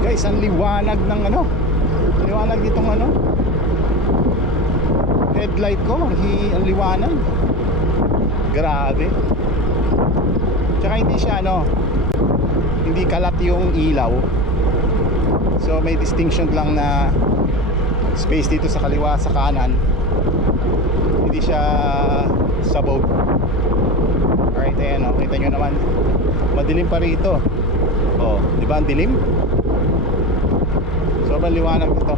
Guys, ang liwanag ng ano, liwanag nitong ano, headlight ko. Ang liwanag, grabe. Tsaka hindi siya ano, hindi kalat yung ilaw. So may distinction lang na space dito sa kaliwa, sa kanan. Hindi siya sabog. Alright, ayan o, kita nyo naman, madilim pa rito. Oh, di ba ang dilim? Sobrang liwanag nito.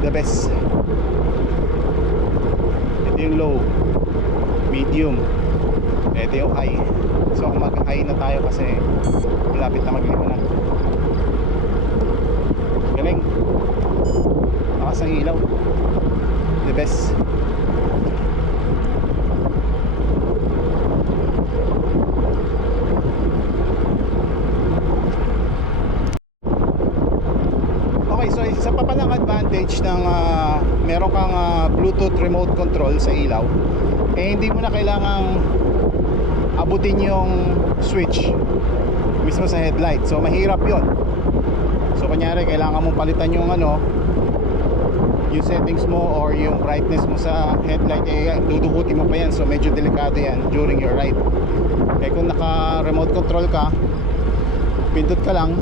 The best. Ito yung low, medium, ito yung high. So kung mag-high na tayo kasi malapit na magliwanag. Galing. Lakas ng ilaw. The best. Okay, so isa pa palang advantage ng meron kang Bluetooth remote control sa ilaw, eh hindi mo na kailangang abutin yung switch mismo sa headlight. So mahirap yon. So kunyari kailangan mong palitan yung ano, yung settings mo or yung brightness mo sa headlight, eh dudukutin mo pa yan. So medyo delikado yan during your ride. Eh kung naka remote control ka, pindot ka lang,